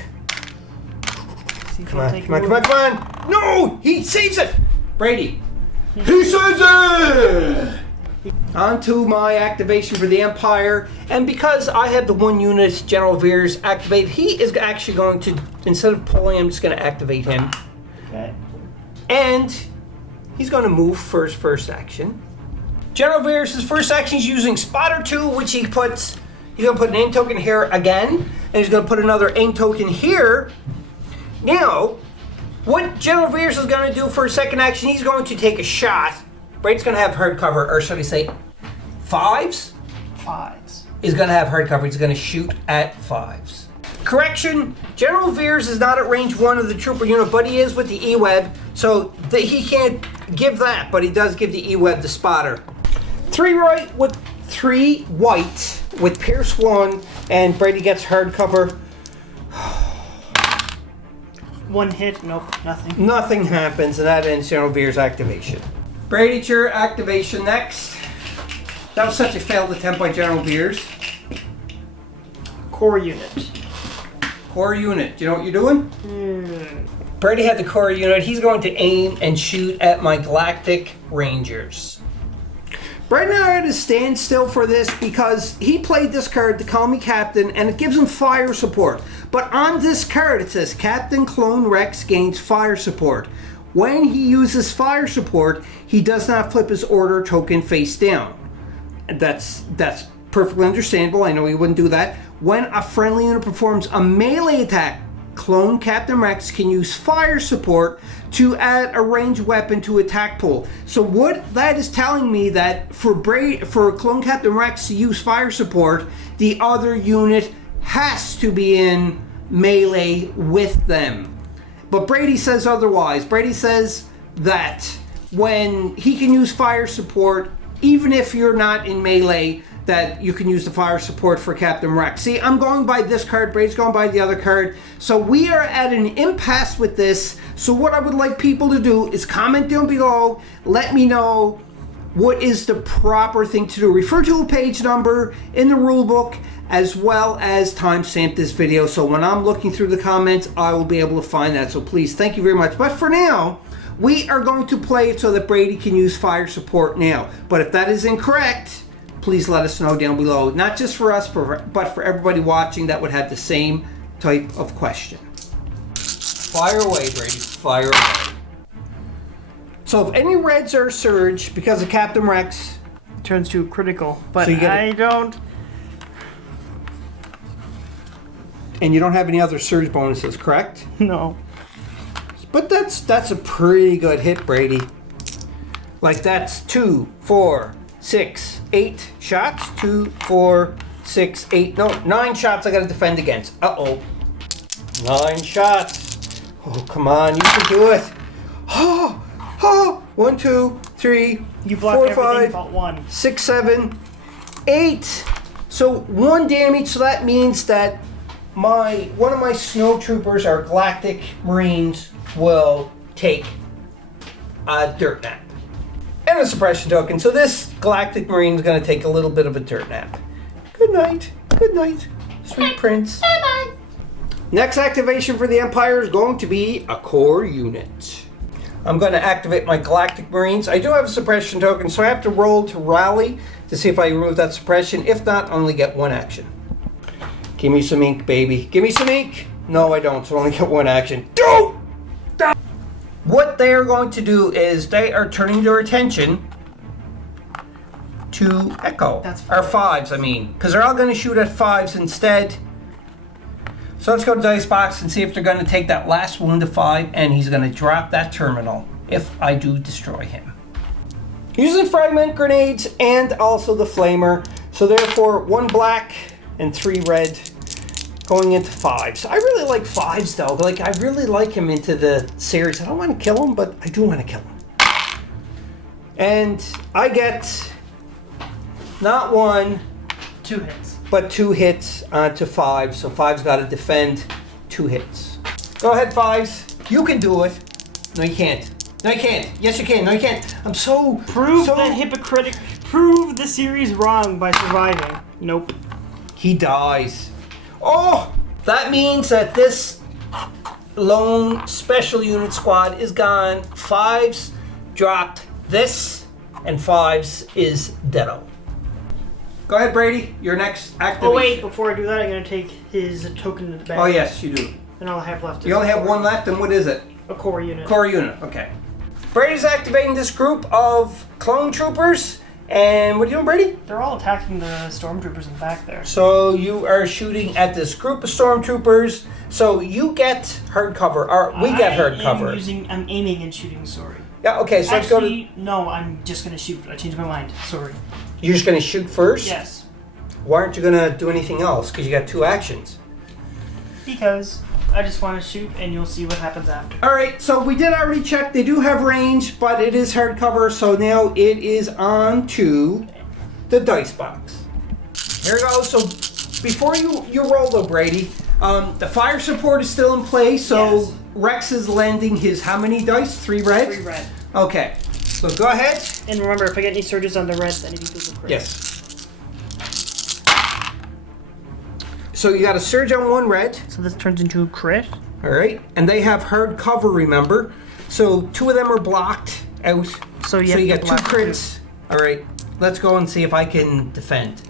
Come on. No! He saves it! Brady. He saves it! On to my activation for the Empire. And because I have the 1 unit General Veers activated, he is actually going to, instead of pulling, I'm just going to activate him. Okay. And he's going to move first action. General Veers' first action is using Spotter 2, which he's going to put an aim token here again. And he's going to put another aim token here. Now, what General Veers is going to do for his second action, he's going to take a shot. Brady's going to have hard cover, or should I say 5s? 5s. He's going to have hard cover. He's going to shoot at 5s. Correction, General Veers is not at range 1 of the trooper unit, but he is with the E-web, so he can't give that, but he does give the E-web the spotter. 3 right with 3 white with Pierce 1, and Brady gets hard cover. 1 hit, nope, nothing. Nothing happens, and that ends General Veers' activation. Brady, it's your activation next. That was such a failed attempt by General Veers. Core unit. Core unit, do you know what you're doing? Brady had the core unit. He's going to aim and shoot at my Galactic Rangers. Brady and I had to stand still for this because he played this card to call me captain, and it gives him fire support. But on this card, it says Captain Clone Rex gains fire support. When he uses fire support, he does not flip his order token face down. That's perfectly understandable. I know he wouldn't do that. When a friendly unit performs a melee attack, Clone Captain Rex can use fire support to add a ranged weapon to attack pool. So what that is telling me that for Clone Captain Rex to use fire support, the other unit has to be in melee with them. But Brady says otherwise. Brady says that when he can use fire support, even if you're not in melee, that you can use the fire support for Captain Rex. See, I'm going by this card, Brady's going by the other card. So we are at an impasse with this. So what I would like people to do is comment down below, let me know what is the proper thing to do. Refer to a page number in the rule book, as well as timestamp this video. So when I'm looking through the comments, I will be able to find that. So please, thank you very much. But for now, we are going to play it so that Brady can use fire support now. But if that is incorrect, please let us know down below. Not just for us, but for everybody watching that would have the same type of question. Fire away, Brady. Fire away. So if any reds are surge because of Captain Rex, Turns to a critical, but So you get I don't. and you don't have any other surge bonuses, correct? No. But that's a pretty good hit, Brady. Like that's 2, 4, 6, 8 shots. 2, 4, 6, 8. No, 9 shots I gotta defend against. Uh-oh. 9 shots. Oh, come on, you can do it. Oh, oh. 1, 2, 3, You blocked 4, everything 5, but 1. 6, 7, 8. So 1 damage, so that means that one of my snow troopers, our Galactic Marines, will take a dirt nap. And a suppression token. So this Galactic Marine is going to take a little bit of a dirt nap. Good night. Good night. Sweet prince. Bye-bye. Next activation for the Empire is going to be a core unit. I'm going to activate my Galactic Marines. I do have a suppression token, so I have to roll to rally to see if I remove that suppression. If not, I only get 1 action. Give me some ink, baby. Give me some ink. No, I don't. So I only get one action. Don't! What they are going to do is they are turning their attention to Echo. That's or fives, I mean. Because they're all going to shoot at fives instead. So let's go to Dice Box and see if they're going to take that last wound to 5, and he's going to drop that terminal if I do destroy him. Using fragment grenades and also the flamer. So therefore, 1 black and 3 red going into 5s. I really like 5s though. Like, I really like him into the series. I don't want to kill him, but I do want to kill him. And I get not 1, 2 hits. but 2 hits onto 5. So 5's got to defend 2 hits. Go ahead, 5s. You can do it. No, you can't. No, you can't. Yes, you can. No, you can't. I'm so... Prove the series wrong by surviving. Nope. He dies. Oh! That means that this lone special unit squad is gone. 5s dropped this, and 5s is deado. Go ahead, Brady. Your next activation. Oh, wait. Before I do that, I'm going to take his token to the bag. Oh, yes, you do. And all I have left is... You only have 1 left, and what is it? a core unit. Core unit, okay. Brady's activating this group of clone troopers. And what are you doing, Brady? They're all attacking the stormtroopers in the back there. So you are shooting at this group of stormtroopers. So you get hard cover, or we get hard cover. I'm aiming and shooting, sorry. Yeah, okay, so Actually, let's go to... no, I'm just going to shoot. I changed my mind, sorry. You're just going to shoot first? Yes. Why aren't you going to do anything else? Because you got 2 actions. Because I just want to shoot and you'll see what happens after. Alright, so we did already check. They do have range, but it is hard cover. So now it is on to the dice box. Here we go. So before you roll though, Brady, the fire support is still in place. So yes. Rex is lending his how many dice? 3 red? 3 red. Okay. So go ahead. And remember, if I get any surges on the red, then it equals a crit. Yes. So you got a surge on 1 red. So this turns into a crit. All right. And they have hard cover, remember. So 2 of them are blocked out. So you get 2 crits. All right. Let's go and see if I can defend.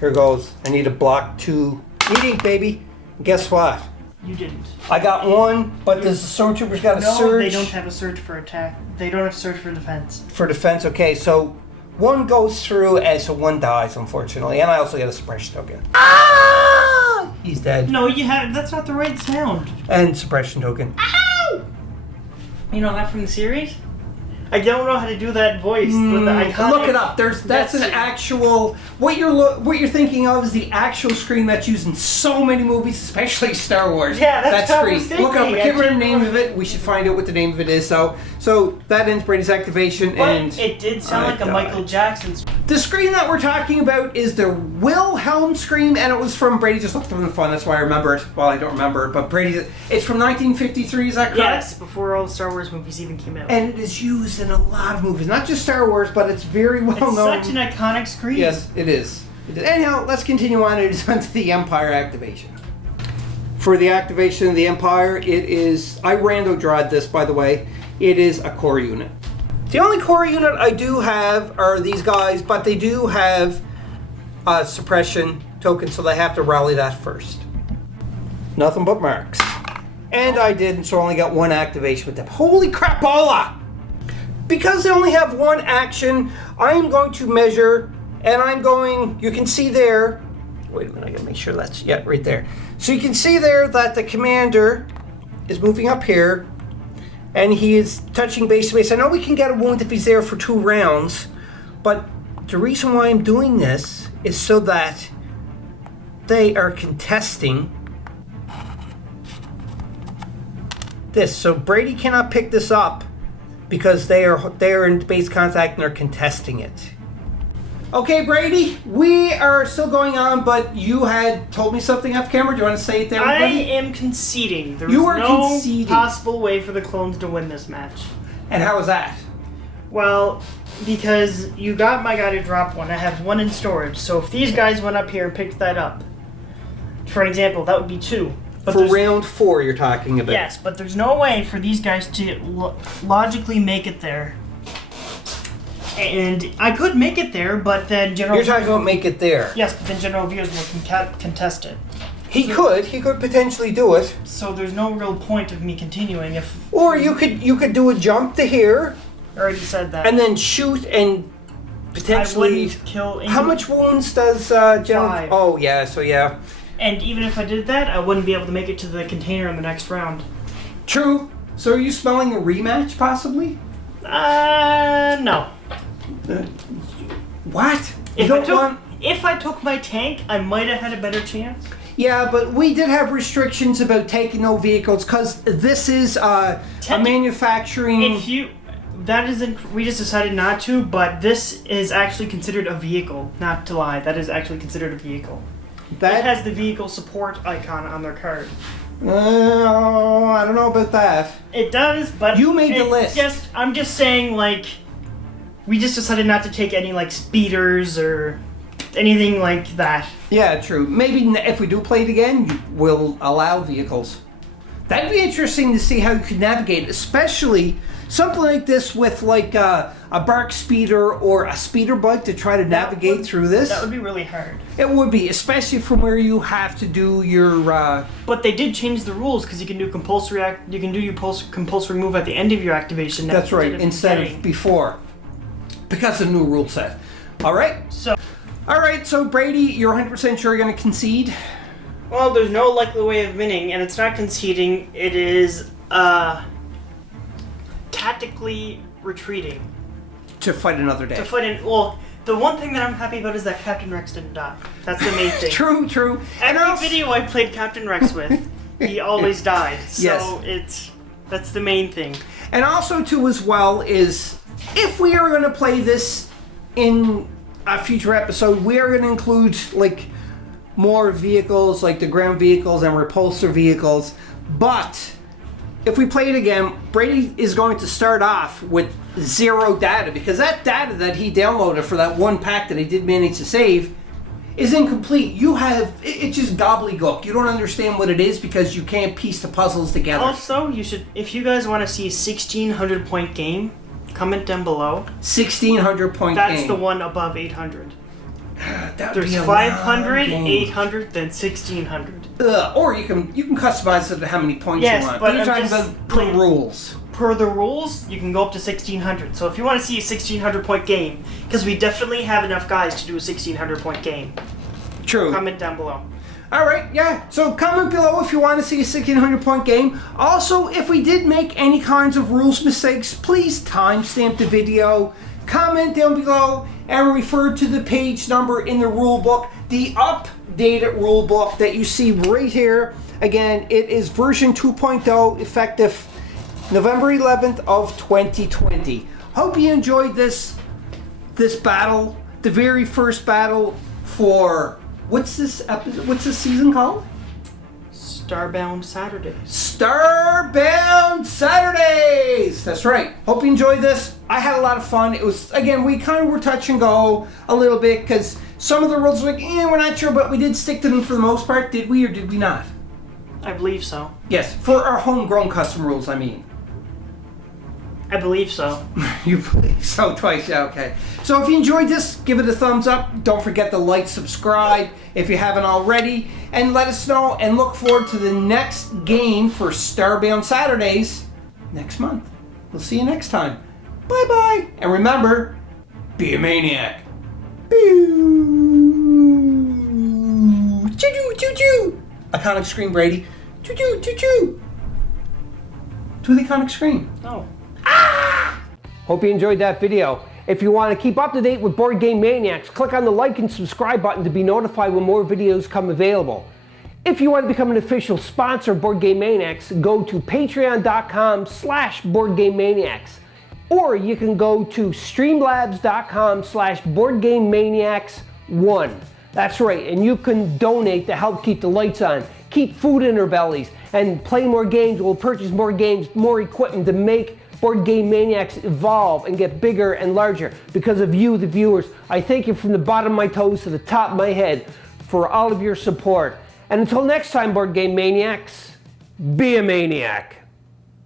Here goes. I need to block 2. Eating, baby. Guess what? You didn't. I got 1, but does the stormtroopers got a surge? No, they don't have a surge for attack. They don't have surge for defense. For defense, okay. So 1 goes through, and so 1 dies, unfortunately. And I also get a suppression token. Ah! He's dead. No, you have. That's not the right sound. And suppression token. Ow! You know that from the series? I don't know how to do that voice. With the iconic, look it up. That's an actual. What you're thinking of is the actual screen that's used in so many movies, especially Star Wars. Yeah, that's what I screen. was thinking. Look up. I can't remember the name of it. We should find out what the name of it is. So that ends Brady's activation, but and it did sound like a Michael Jackson. The screen that we're talking about is the Wilhelm scream, and it was from Brady. Just looked up in the fun. That's why I remember it. Well, I don't remember it, but Brady. It's from 1953. Is that correct? Yes, before all the Star Wars movies even came out. And it is used in a lot of movies, not just Star Wars, but it's very well known. It's such an iconic screen. Yes, it is. Anyhow, let's continue on. It is onto the Empire activation. For the activation of the Empire, it is... I rando-drawed this, by the way. It is a core unit. The only core unit I do have are these guys, but they do have a suppression token, so they have to rally that first. Nothing but marks. And I did, so I only got 1 activation with them. Holy crapola! Because they only have 1 action, I am going to measure, and I'm going, you can see there, wait a minute, I gotta make sure that's, yeah, right there. So you can see there that the commander is moving up here, and he is touching base to base. I know we can get a wound if he's there for 2 rounds, but the reason why I'm doing this is so that they are contesting this. So Brady cannot pick this up because they are in base contact and they're contesting it. Okay, Brady, we are still going on, but you had told me something off camera. Do you want to say it there, I everybody? am conceding. There You was are no conceding. possible way for the clones to win this match. And how was that? Well, because you got my guy to drop 1. I have 1 in storage. So if these guys went up here and picked that up, for an example, that would be 2. But for round 4 you're talking about. Yes, but there's no way for these guys to logically make it there And I could make it there, but then General... You're talking about make it there. Yes, but then General Veers will contest it. He could potentially do it. So there's no real point of me continuing if... Or you could do a jump to here. I already said that. And then shoot and potentially... I wouldn't kill anyone. How much wounds does General... 5. Oh, yeah, so yeah. And even if I did that, I wouldn't be able to make it to the container in the next round. True. So are you smelling a rematch, possibly? No. What? If I took my tank, I might have had a better chance. Yeah, but we did have restrictions about taking no vehicles because this is a manufacturing... we just decided not to, but this is actually considered a vehicle. Not to lie, that is actually considered a vehicle. It has the vehicle support icon on their card. I don't know about that. It does, but... You made the list. I'm just saying, like, we just decided not to take any, like, speeders or anything like that. Yeah, true. Maybe if we do play it again, we'll allow vehicles. That'd be interesting to see how you could navigate, especially something like this with like a bark speeder or a speeder bike to try to navigate through this. That would be really hard. It would be, especially from where you have to do your... But they did change the rules because you can do compulsory compulsory move at the end of your activation. That's right, instead of before. Because of the new rule set. Alright? So Brady, you're 100% sure you're going to concede? Well, there's no likely way of winning, and it's not conceding. It is tactically retreating. To fight another day. Well, the one thing that I'm happy about is that Captain Rex didn't die. That's the main thing. True. Every video I played Captain Rex with, he always died. So that's the main thing. And also, too, as well, is if we are going to play this in a future episode, we are going to include, like, more vehicles, like the ground vehicles and repulsor vehicles. But if we play it again, Brady is going to start off with 0 data, because that data that he downloaded for that one pack that he did manage to save is incomplete. It's just gobbledygook. You don't understand what it is because you can't piece the puzzles together. Also, if you guys want to see a 1,600 point game, comment down below. 1,600 point game. That's the one above 800. There's 500, 800, then 1,600. Or you can customize it to how many points you want. But you're talking about per rules. Per the rules, you can go up to 1,600. So if you want to see a 1,600 point game, because we definitely have enough guys to do a 1,600 point game. True. Comment down below. Alright, yeah. So comment below if you want to see a 1,600 point game. Also, if we did make any kinds of rules mistakes, please timestamp the video. Comment down below and refer to the page number in the rule book, the updated rule book that you see right here. Again, it is version 2.0, effective November 11th of 2020. Hope you enjoyed this battle, the very first battle for what's this season called? Starbound Saturdays. Starbound Saturdays! That's right. Hope you enjoyed this. I had a lot of fun. It was, again, we kind of were touch and go a little bit because some of the rules were like, we're not sure, but we did stick to them for the most part. Did we or did we not? I believe so. Yes, for our homegrown custom rules, I mean. I believe so. You believe so twice, yeah, okay. So if you enjoyed this, give it a thumbs up. Don't forget to like, subscribe if you haven't already, and let us know, and look forward to the next game for Starbound Saturdays next month. We'll see you next time. Bye-bye. And remember, be a maniac. Choo-choo, choo-choo. Iconic scream, Brady. Choo-choo, choo-choo. Do the iconic scream. Oh. Hope you enjoyed that video. If you want to keep up to date with Board Game Maniacs, click on the like and subscribe button to be notified when more videos come available. If you want to become an official sponsor of Board Game Maniacs, go to patreon.com/BoardGameManiacs. Or you can go to streamlabs.com/BoardGameManiacs1. That's right, and you can donate to help keep the lights on, keep food in our bellies, and play more games. We'll purchase more games, more equipment to make Board Game Maniacs evolve and get bigger and larger because of you, the viewers. I thank you from the bottom of my toes to the top of my head for all of your support. And until next time, Board Game Maniacs, be a maniac.